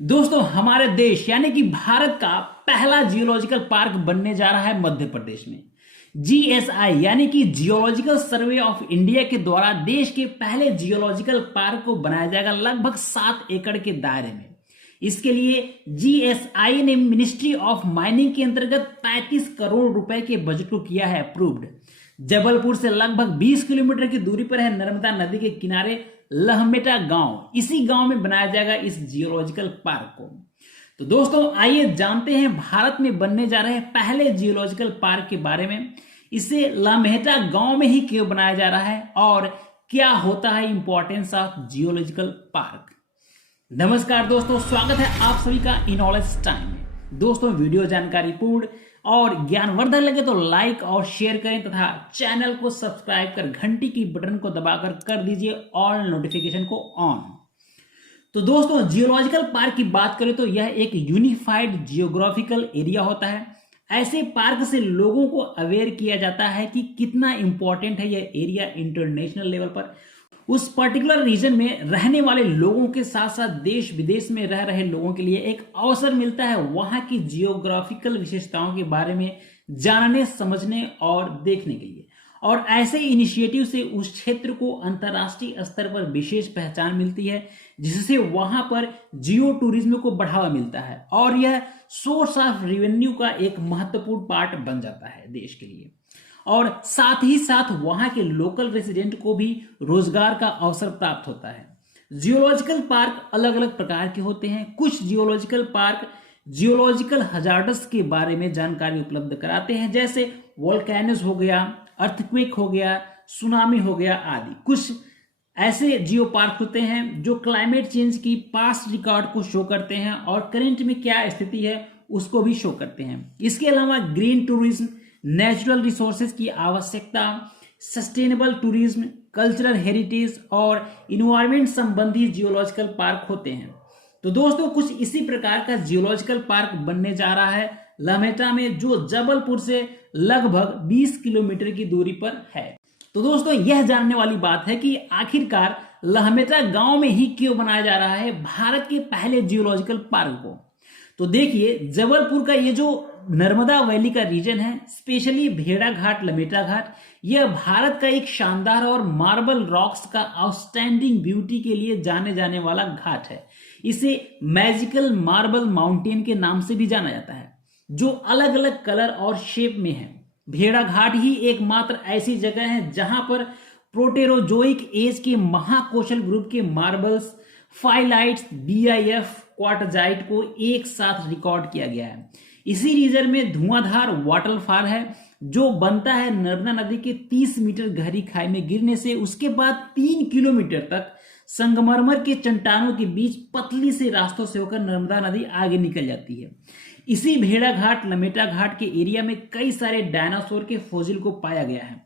दोस्तों हमारे देश यानी कि भारत का पहला जियोलॉजिकल पार्क बनने जा रहा है मध्य प्रदेश में। जीएसआई यानी कि जियोलॉजिकल सर्वे ऑफ इंडिया के द्वारा देश के पहले जियोलॉजिकल पार्क को बनाया जाएगा लगभग 7 एकड़ के दायरे में। इसके लिए जीएसआई ने मिनिस्ट्री ऑफ माइनिंग के अंतर्गत 35 करोड़ रुपए के बजट को किया है अप्रूव्ड। जबलपुर से लगभग 20 किलोमीटर की दूरी पर है नर्मदा नदी के किनारे लहमेटा गांव। इसी गांव में बनाया जाएगा इस जियोलॉजिकल पार्क को। तो दोस्तों आइए जानते हैं भारत में बनने जा रहे पहले जियोलॉजिकल पार्क के बारे में। इसे लहमेटा गांव में ही क्यों बनाया जा रहा है और क्या होता है इंपॉर्टेंस ऑफ जियोलॉजिकल पार्क। नमस्कार दोस्तों, स्वागत है आप सभी का इन नॉलेज टाइम में। दोस्तों वीडियो जानकारी पूर्ण और ज्ञानवर्धक लगे तो लाइक और शेयर करें तथा चैनल को सब्सक्राइब कर घंटी की बटन को दबाकर कर दीजिए ऑल नोटिफिकेशन को ऑन। तो दोस्तों जियोलॉजिकल पार्क की बात करें तो यह एक यूनिफाइड जियोग्राफिकल एरिया होता है। ऐसे पार्क से लोगों को अवेयर किया जाता है कि कितना इंपॉर्टेंट है यह एरिया इंटरनेशनल लेवल पर। उस पर्टिकुलर रीजन में रहने वाले लोगों के साथ साथ देश विदेश में रह रहे लोगों के लिए एक अवसर मिलता है वहां की जियोग्राफिकल विशेषताओं के बारे में जानने, समझने और देखने के लिए। और ऐसे इनिशिएटिव से उस क्षेत्र को अंतर्राष्ट्रीय स्तर पर विशेष पहचान मिलती है, जिससे वहां पर जियो टूरिज्म को बढ़ावा मिलता है और यह सोर्स ऑफ रेवेन्यू का एक महत्वपूर्ण पार्ट बन जाता है देश के लिए। और साथ ही साथ वहां के लोकल रेसिडेंट को भी रोजगार का अवसर प्राप्त होता है। जियोलॉजिकल पार्क अलग अलग प्रकार के होते हैं। कुछ जियोलॉजिकल पार्क जियोलॉजिकल हजार्ड्स के बारे में जानकारी उपलब्ध कराते हैं, जैसे वोल्केनोस हो गया, अर्थक्वेक हो गया, सुनामी हो गया आदि। कुछ ऐसे जियो पार्क होते हैं जो क्लाइमेट चेंज की पास्ट रिकॉर्ड को शो करते हैं और करंट में क्या स्थिति है उसको भी शो करते हैं। इसके अलावा ग्रीन टूरिज्म, नेचुरल रिसोर्सेज की आवश्यकता, सस्टेनेबल टूरिज्म, कल्चरल हेरिटेज और इन्वायरमेंट संबंधी जियोलॉजिकल पार्क होते हैं। तो दोस्तों कुछ इसी प्रकार का जियोलॉजिकल पार्क बनने जा रहा है लहमेटा में, जो जबलपुर से लगभग 20 किलोमीटर की दूरी पर है। तो दोस्तों यह जानने वाली बात है कि आखिरकार लहमेटा गांव में ही क्यों बनाया जा रहा है भारत के पहले जियोलॉजिकल पार्क को। तो देखिए, जबलपुर का ये जो नर्मदा वैली का रीजन है, स्पेशली भेड़ा घाट, लमेटा घाट, यह भारत का एक शानदार और मार्बल रॉक्स का आउटस्टैंडिंग ब्यूटी के लिए जाने जाने वाला घाट है। इसे मैजिकल मार्बल माउंटेन के नाम से भी जाना जाता है, जो अलग अलग कलर और शेप में है। भेड़ा घाट ही एकमात्र ऐसी जगह है जहां पर प्रोटेरोजोइक एज के महाकोशल ग्रुप के मार्बल्स, फाइलाइट्स, बीआईएफ, क्वार्टजाइट को एक साथ रिकॉर्ड किया गया है। इसी रीजन में धुआंधार वाटरफॉल है जो बनता है नर्मदा नदी के 30 मीटर गहरी खाई में गिरने से। उसके बाद 3 किलोमीटर तक संगमरमर के चट्टानों के बीच पतली से रास्तों से होकर नर्मदा नदी आगे निकल जाती है। इसी भेड़ा घाट, लमेटा घाट के एरिया में कई सारे डायनासोर के फॉसिल को पाया गया है।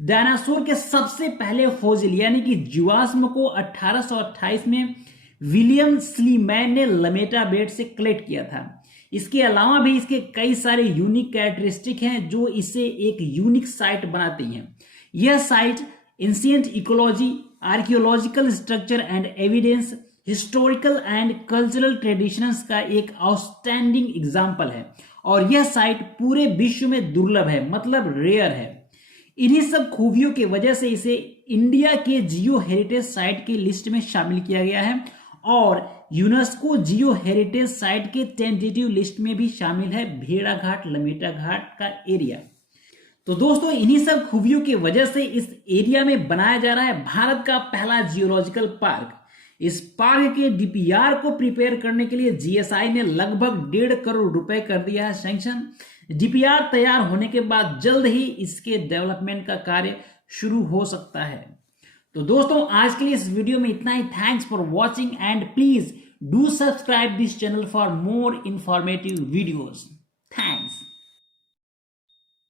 डायनासोर के सबसे पहले फॉसिल यानी कि जीवाश्म को 1828 में विलियम स्लीमैन ने लमेटा बेट से कलेक्ट किया था। इसके अलावा भी इसके कई सारे यूनिक कैरेक्टरिस्टिक हैं जो इसे एक यूनिक साइट बनाती हैं। यह site ancient ecology, archaeological structure and evidence, historical and cultural traditions का एक आउटस्टैंडिंग एग्जाम्पल है और यह साइट पूरे विश्व में दुर्लभ है, मतलब रेयर है। इन्हीं सब खूबियों की वजह से इसे इंडिया के जियो हेरिटेज साइट की लिस्ट में शामिल किया गया है और यूनेस्को जियो हेरिटेज साइट के टेंटेटिव लिस्ट में भी शामिल है भेड़ा घाट, लमेटा घाट का एरिया। तो दोस्तों इन्हीं सब खूबियों की वजह से इस एरिया में बनाया जा रहा है भारत का पहला जियोलॉजिकल पार्क। इस पार्क के डीपीआर को प्रिपेयर करने के लिए जीएसआई ने लगभग 1.5 करोड़ रुपए कर दिया है सैंक्शन। डीपीआर तैयार होने के बाद जल्द ही इसके डेवलपमेंट का कार्य शुरू हो सकता है। तो दोस्तों आज के लिए इस वीडियो में इतना ही। Thanks for watching and please do subscribe this channel for more informative videos.